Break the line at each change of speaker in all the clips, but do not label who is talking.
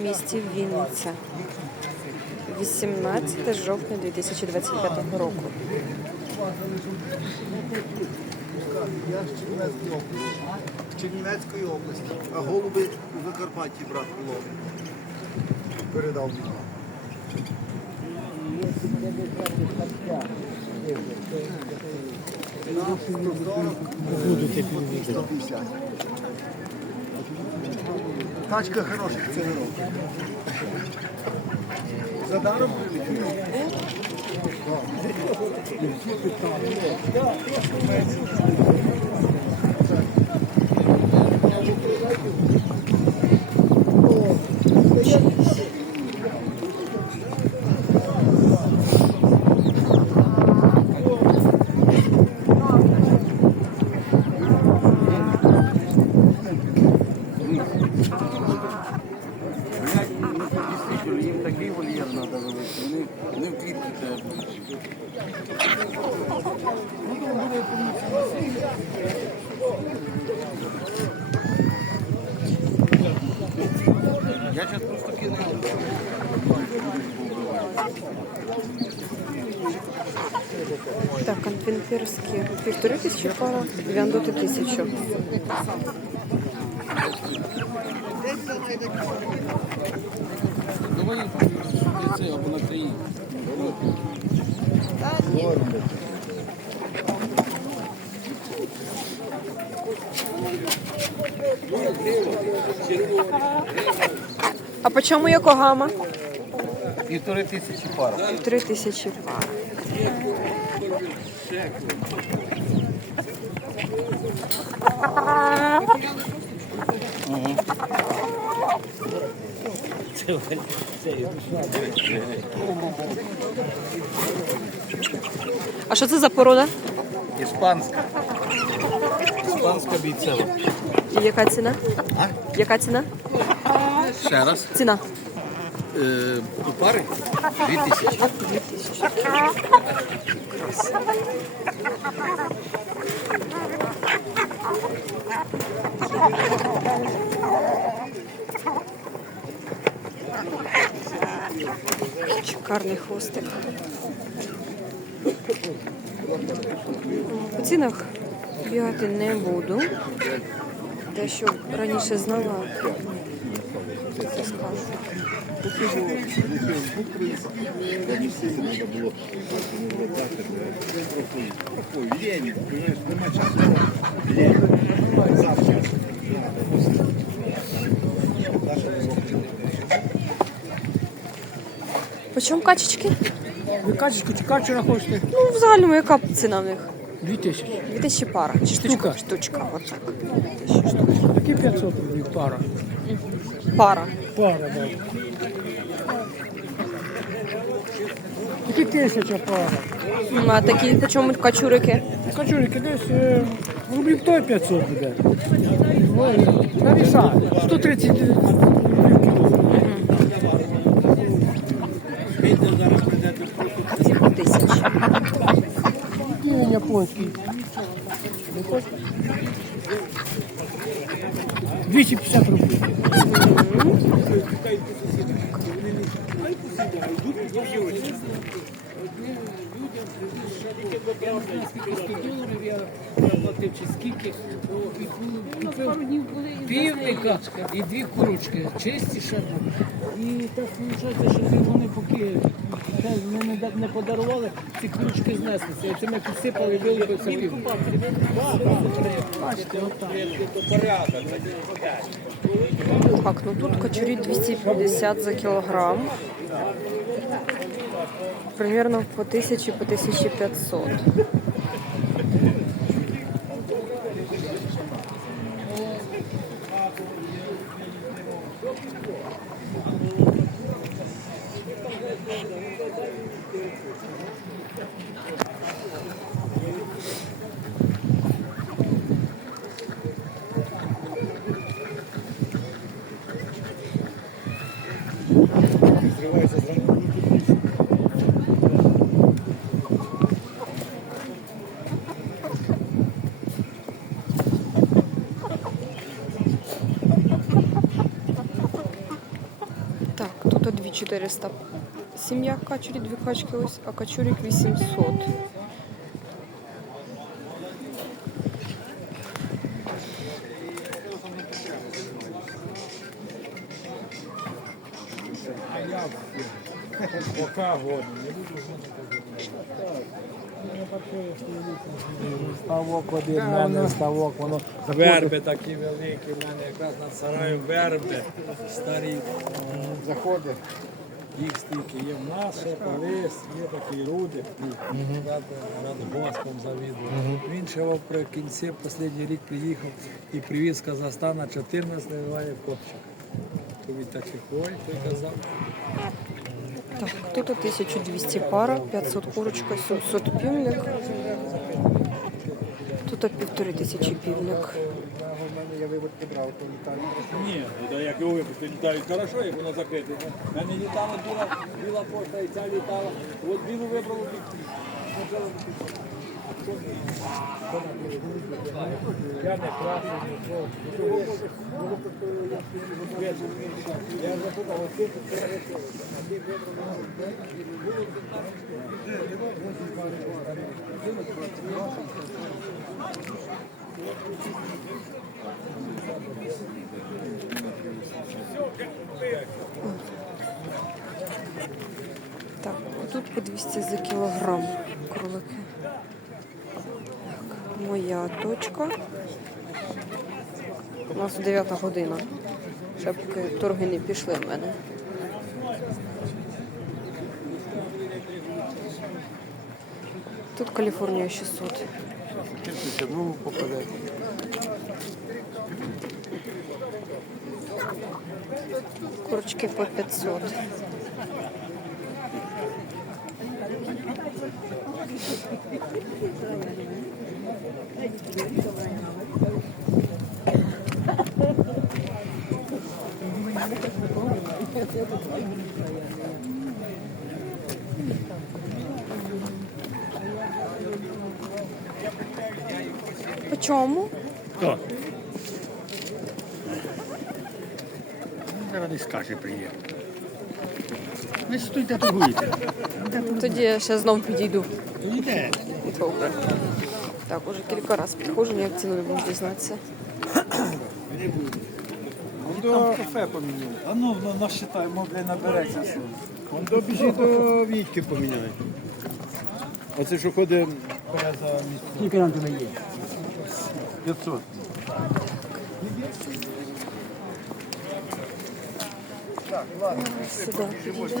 місті Вінниця. 18 жовтня 2025 року.
З Чернівецької області. А голуби у Закарпатті брат ловить. Передав мені. Будуть 150. Тачка хороша, це року. За даром прилетів.
Їм такий вольєр треба великий, вони, вони в клітці треба. Я зараз просто кину.
Так, антвінтерські півтори тисячі пара, віандоти тисячу.
Давай це або на країні.
А по чому Йокогама?
Півтори тисячі пар.
Півтори тисячі пара. А що це за порода?
Іспанська. Іспанська бійцева.
І яка ціна? Яка ціна?
Ще раз.
Ціна.
Е, у пари? Дві тисячі.
Шикарний хвостик. У цінах бігати не буду. Те, що раніше знала, це скажу. По чому качечки?
Ви качечку чи качура хочете?
Ну, в загальному яка ціна в них?
Дві тисячі.
2000 пара. Чи штучка?
Штука.
Штучка, отак.
Такі 500 рублів пара.
Пара.
Пара, так. Такі тисяча пара.
М, А такі по чому качурики?
Качурики десь е, рублів той 500 буде. Ну, На віса. 130 рублів кіло.
Тисяч.
Він японський. 250 рублів.
Доларів я платив чи скільки, купив півника і дві курочки, чисті ще. І так виходить, що ці вони поки те не, не, не подарували, ці курочки знеслися. І це ми підсипали, вилупився півник. Бачите, отак.
Так, ну тут качурі 250 за кілограм примерно по 1000 по 1500. Thank you. 2400 сім'я качурі, дві качки ось, а качурік 800.
Ставок один, в мене ставок, воно верби такі великі, в мене якраз над сараєм верби, старі
Заходить.
Їх стільки є в нас, ще колись, є рудик, над, над Боском завідував. Він ще в кінці останній рік приїхав і привіз з Казахстана 14 немає копчик. То він так і ой, той казав.
Так, тут 1200 пара, 500 курочка, 700 півник. Тут півтори тисячі півник.
Я виводки брав, то літаю.
Ні, ну, як його випустити, літають хорошо, як воно закрите. У мене літала біла, біла пошта і ця літала. От білу вибрав Я не красив. Я запитав, оце це
Так, тут по 200 за кілограм кролики. Так, моя точка. У нас 9 година. Ще поки торги не пішли в мене. Тут Каліфорнія 600.
Ну, попаде.
Курочки по 500. По чому?
Хто? Скаже приємно. Ви стойте торгуєте.
Тоді я ще знов підійду.
Йде.
Добре. Так, уже кілька разів підходжу, ніяк ціну не буду дізнатися.
До кафе поміняв.
А ну, ну насчитай, може набереться.
Он до біжи до Вітьки поміняє. Оце що ходить
Скільки нам туди є?
500.
Сюди підійду.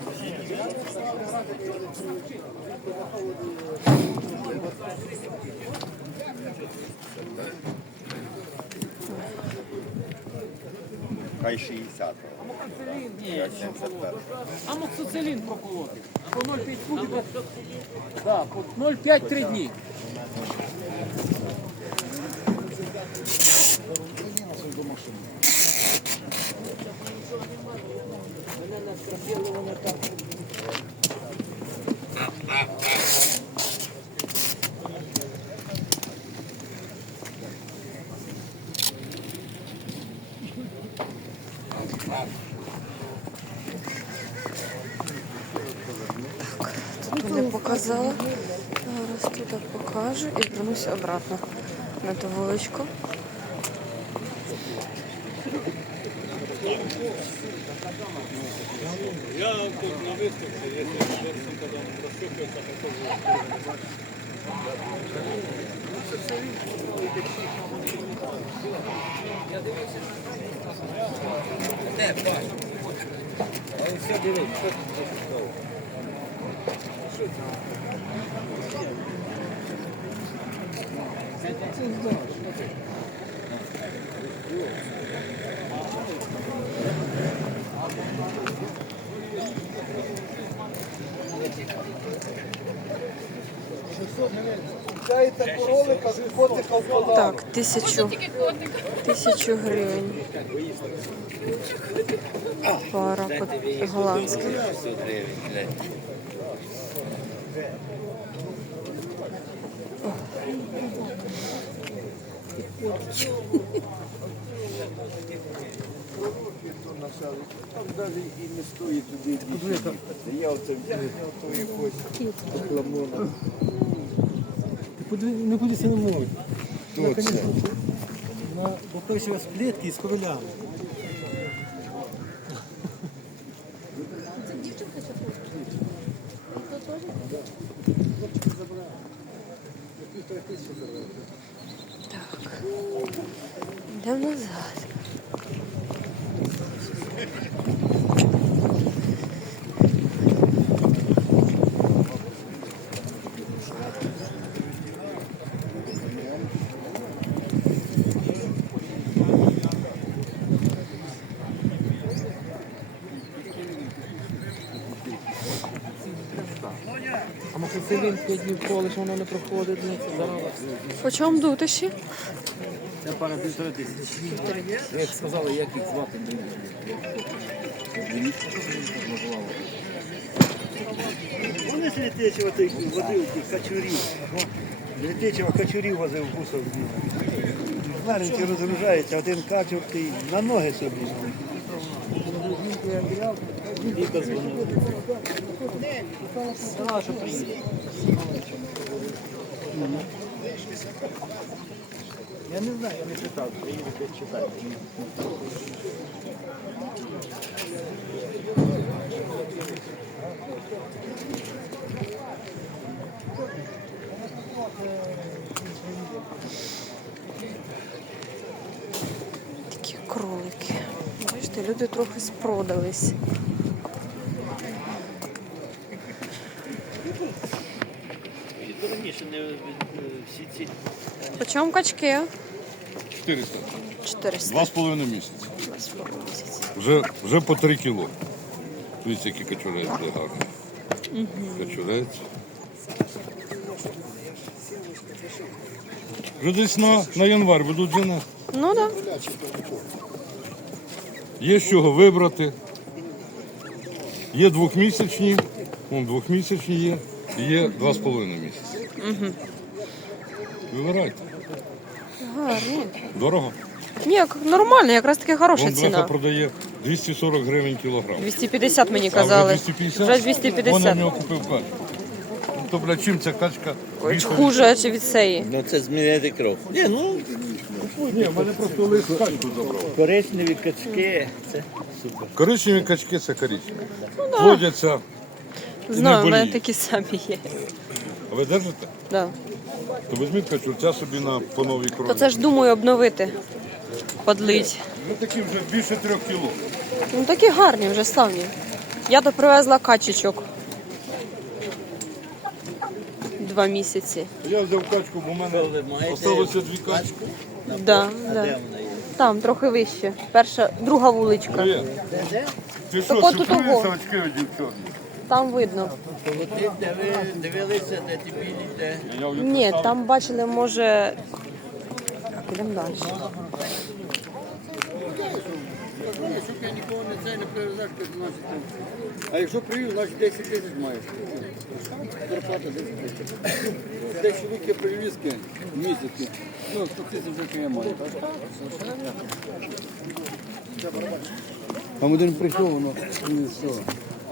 Хай 60.
Амоксоцилін проколоти. По 0,5 буде. Да, по 0,5 3 дні.
тут то покажу и вернусь обратно на ту вуличку.
Я тут на виставці, если сумка там розсипається, то
Я дивився на те, все дивись, що.
Так, тисячу, тисячу гривень. Пара голландських.
Там навіть і не стоїть туди їхати. Я оце взяв, ото якось охламона.
Не кудись не можуть.
Це?
Бо пише з клітки з королями.
Мотоцилін 5 днів коли воно не проходить, ну це зараз.
По чому дутиші?
Це пара півтори тисячі. Як сказали, як їх звати?
Вони ж з літечого водив качурів. Літечого качурів возив бусов. Маленький розгружається, один качур ти на ноги собі. Я не знаю, я не читав, приїдете читати.
Такі кролики. Бачите, люди трохи спродались.
Раніше не всі ці
По чому качки?
400.
400
Два з половиною місяці.
Два з половиною місяці.
Вже, вже по 3 кіло. Дивіться, який качурець де гарний. Качурець. Вже десь на, на январ будуть жена.
Ну так. Да.
Є з чого вибрати. Є двохмісячні, вон двохмісячні є, і є два з половиною місяці. Вибирайте.
Гарні.
Дорого.
Ні, нормально, якраз таки хороша
Вон
ціна.
продає 240 гривень кілограм.
250 мені
А
казали.
вже 250?
Вже
Вон я
250.
в нього купив качку. Ну, то, бля, чим ця качка?
Хуже чи від цієї.
Ну це змінити кров. Ні, ну
Ні, в мене просто лист качку забрав.
коричневі качки. Це супер.
Коричневі качки це коричневі. Водяться.
Знаю, в мене такі самі є.
А ви держите?
Да.
То візьміть качурця собі на по новій крові.
То це ж думаю обновити. Подлить.
Ну такі вже більше трьох кіло.
Ну такі гарні вже славні. Я то привезла качечок. Два місяці.
Я взяв качку, бо в мене залишилося дві качки.
Да, да. Там трохи вище. Перша, друга вуличка.
Привіт. Ти що,
Так от тут
шифруєшся
того.
очки одів чорні?
Там видно.
Де дивилися, де ті білі, де
Ні, там бачили, може. Так, далі.
А якщо привів, значить 10 тисяч маєш. Зарплата 10 тисяч. 10 чоловік є привізки в місяці. Ну, 100 тисяч вже я маю, так? Там один прийшов, воно не що.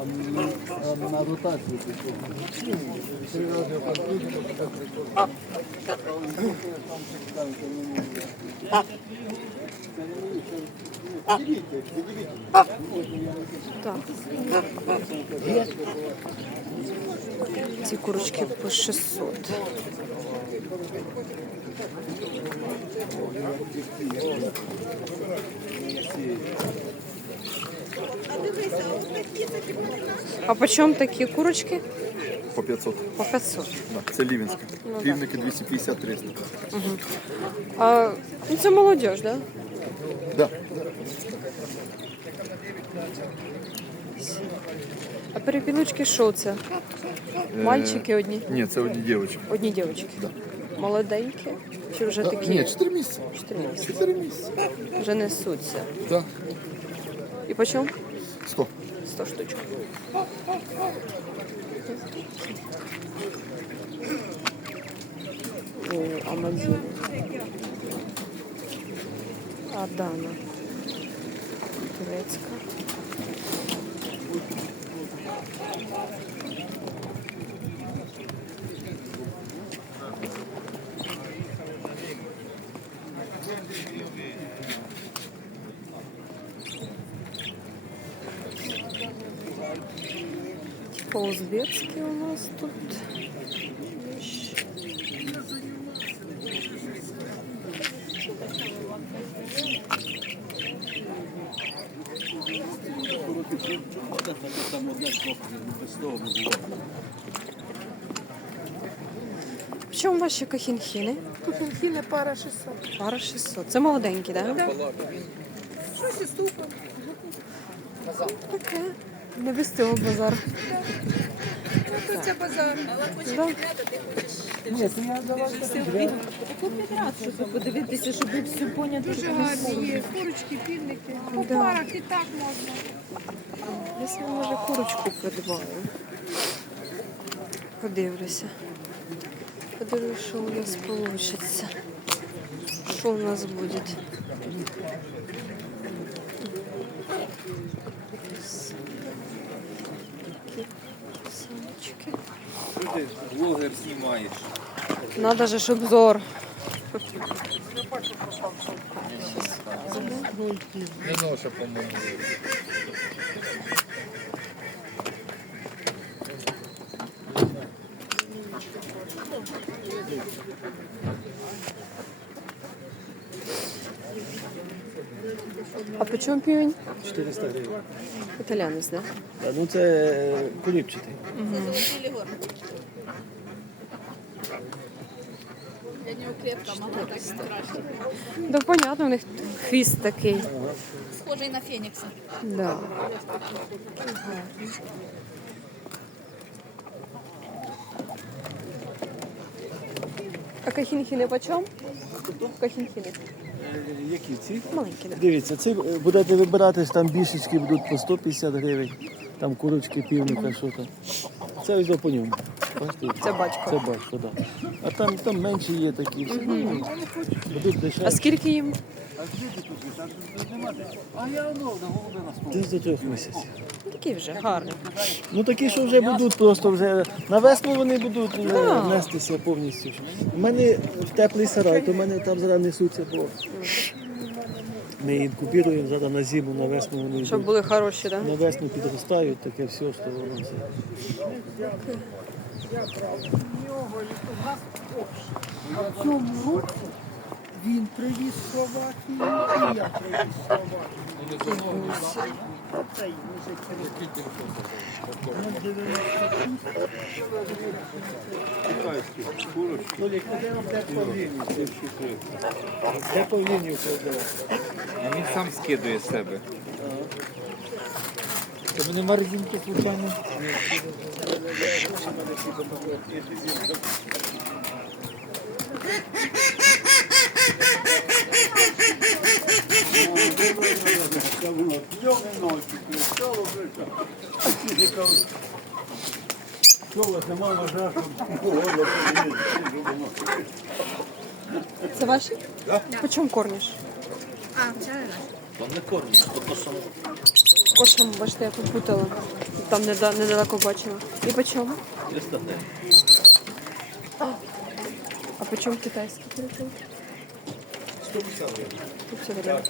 А на- а на ротацію пішов. Три рази я а потім прийшов.
Так. Ці курочки по 600. А по чому такі курочки?
По 500.
По 500.
Да, це Лівінське. Півники 250-300.
А, ну це молодіж, да?
Да.
А перепілочки що це? Мальчики одні?
Ні, це одні дівчатки.
Одні дівчатки. Молоденькі? Чи вже такі?
Ні, 4 місяці.
Чотири місяці.
4 місяці.
Вже несуться.
Да.
І по чому?
100.
100 штучок. О, Амадін. Адана. Турецька. По-узбекски у нас тут. В чому ваші кахінхіни?
Кухінхіни пара 600.
Пара 600. Це молоденькі, так? Да?
Щось і.
Таке. Не без цього базар.
Ось це базар.
Да.
Подивитися, щоб все поняти. Дуже гарні є. Курочки, півники. По парах і так можна.
Я може курочку придбаю. Подивлюся. Подивлюся, що у нас вийде. Що у нас буде. Самочки.
Ти блогер знімаєш.
Надо же, щоб зор.
Не ноша, по-моєму.
А по чому півень?
400 гривень.
Італянець, да?
Да, ну це куліпчатий.
Да, понятно, у них хвіст такий.
Схожий на Фенікса.
Да. А кахінхіни по чому? Кахінхіни.
Які ці?
Маленькі, да.
Дивіться, це е, будете вибирати, там бішечки будуть по 150 гривень, там курочки, півника, що там. Це ось по ньому.
Це бачка.
Це бачка, так. Да. А там, там менші є такі. всі. Ну, Будуть
А скільки їм?
Десь до трьох місяців.
Такі вже гарні.
Ну такі, що вже будуть просто вже на весну вони будуть
Да.
нестися повністю. У мене в теплий сарай, то в мене там зараз несуться, бо ми інкубіруємо зараз на зиму, на весну вони
Щоб
йдуть.
були хороші, так? Да?
на весну підростають, таке все, що воно все.
В цьому році він привіз Словакію, і я привіз Словакію. Оцей мужик де повинні?
Де повинні все
А він сам скидує з себе.
Тобі нема резинки случайно?
Це ваші? Так. По чому кормиш?
А, це
То не кормиш, то то що
Кошем, бачите, я попутала. Там неда- недалеко бачила. І по чому?
300 гривень.
А по чому китайські перепілки? 150 гривень.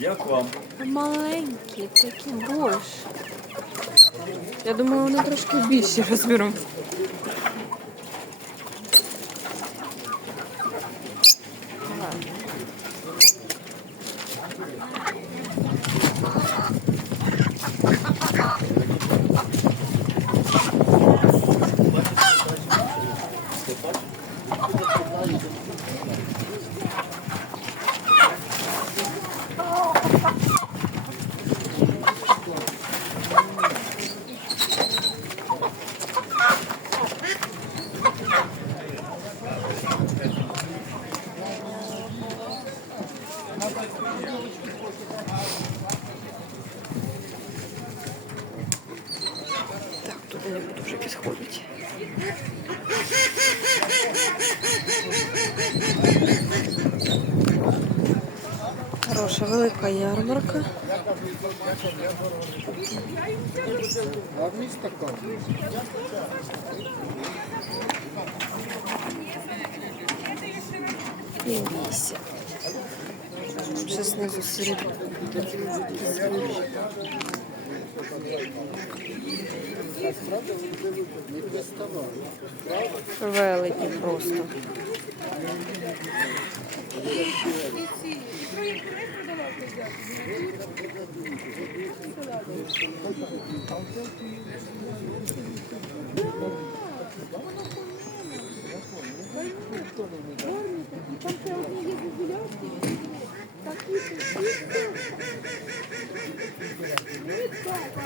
Як вам?
Маленькі, такі більше. Я думаю, вони трошки більші розміром. Наша ярмарка. І вісім. Ще знизу сирі. Великі просто.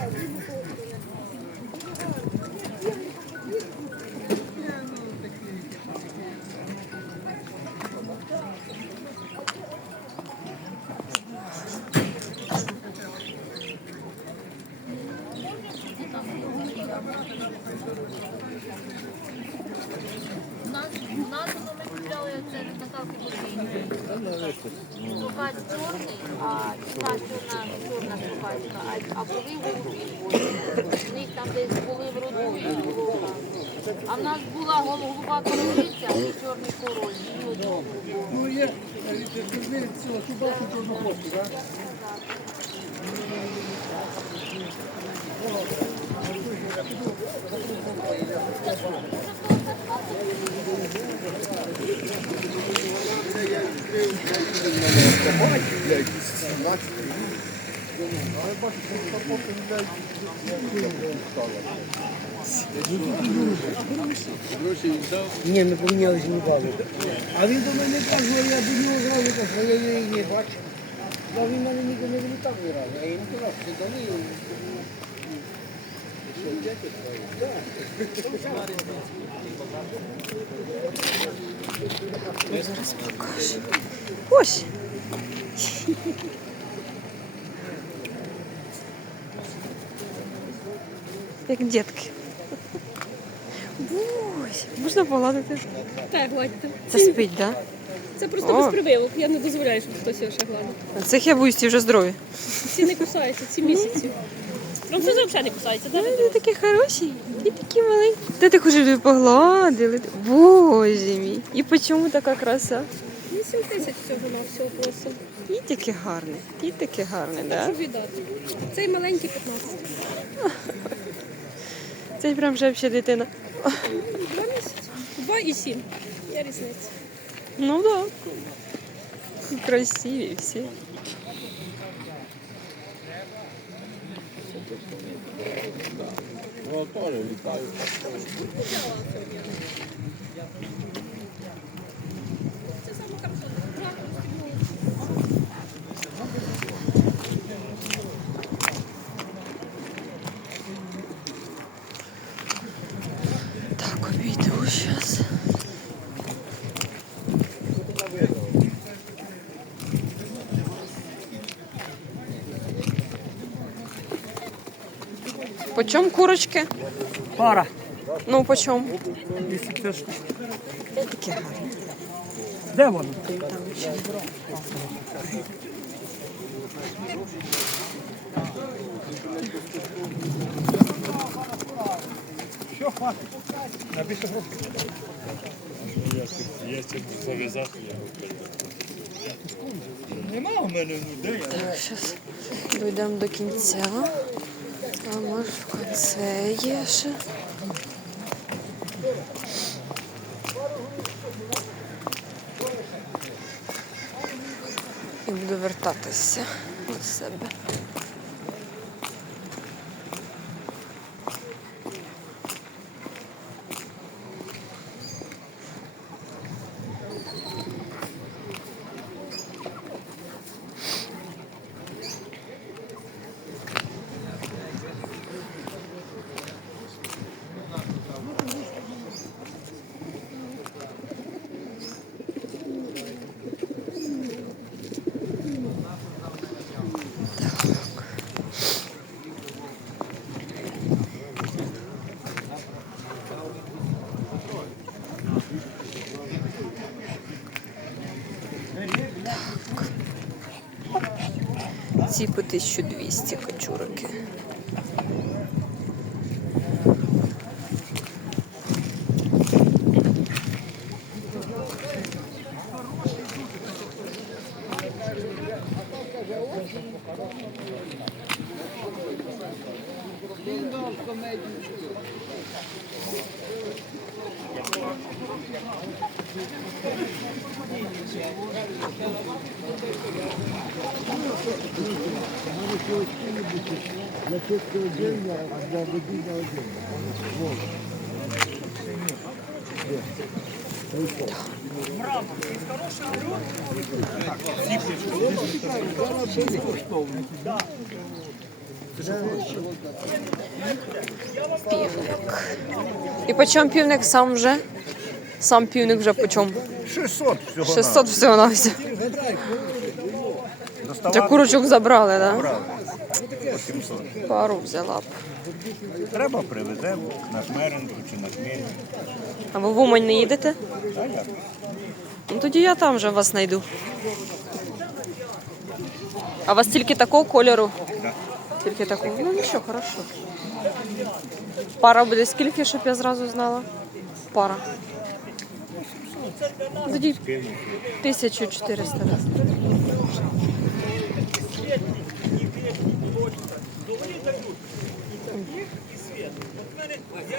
Назва А в нас була голуба королиця і чорний король.
Ну є, цього чубаку чорну хлопцю, так? Ні, ми помінялися не бали. А він до мене каже, я до нього зразу кажу, я її не бачу. А він мене ніде не вилітав ні разу, а я йому казав, що.
Зараз покажу. Ось. Як дітки. Ось. Можна погладити?
Так, гладьте.
Це спить, так? Да?
Це просто
О.
без прививок. Я не дозволяю, щоб хтось його ще гладив.
Цих я боюсь, ті вже здорові.
Всі не кусаються, ці місяці. Французи взагалі не кусаються, так?
Вони такі хороші, і такі маленькі. Де ти хочеш погладили? Боже мій. І по чому така краса?
8 тисяч всього на всього просто.
І таке гарне, і таке гарне, да?
Щоб віддати. Цей маленький 15.
Це прям вже взагалі дитина.
Два місяці. Два і сім. Я різниця.
Ну так. Да. Красиві всі. Так, Почем курочки?
Пара.
Ну, почем?
200 штук.
Такі гарні.
Де воно? Що хватить? На більше грошей. Нема у мене, де я?
Так, зараз дійдемо до кінця. А може в конце є ще. І буду вертатися до себе. Ці по 1200 качурики. Півник. І по чому півник сам вже? Сам півник вже по чому?
600 всього.
600 всього на все. Вже курочок забрали, так? Да? Пару взяла б.
Треба привеземо на Жмеринку чи на Хмельницьку.
А ви в Умань не їдете? Ну тоді я там вже вас знайду. А у вас тільки такого кольору? Тільки такого. Ну нічого, хорошо. Пара буде скільки, щоб я зразу знала? Пара. Тоді 1400. Да.
Я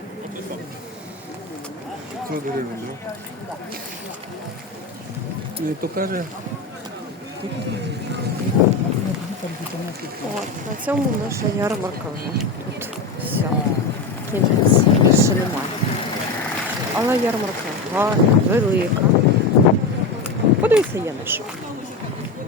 То каже,
От, на цьому наша ярмарка вже тут все. Кінець, більше немає. Але ярмарка гарна, велика. Подивіться, є на що.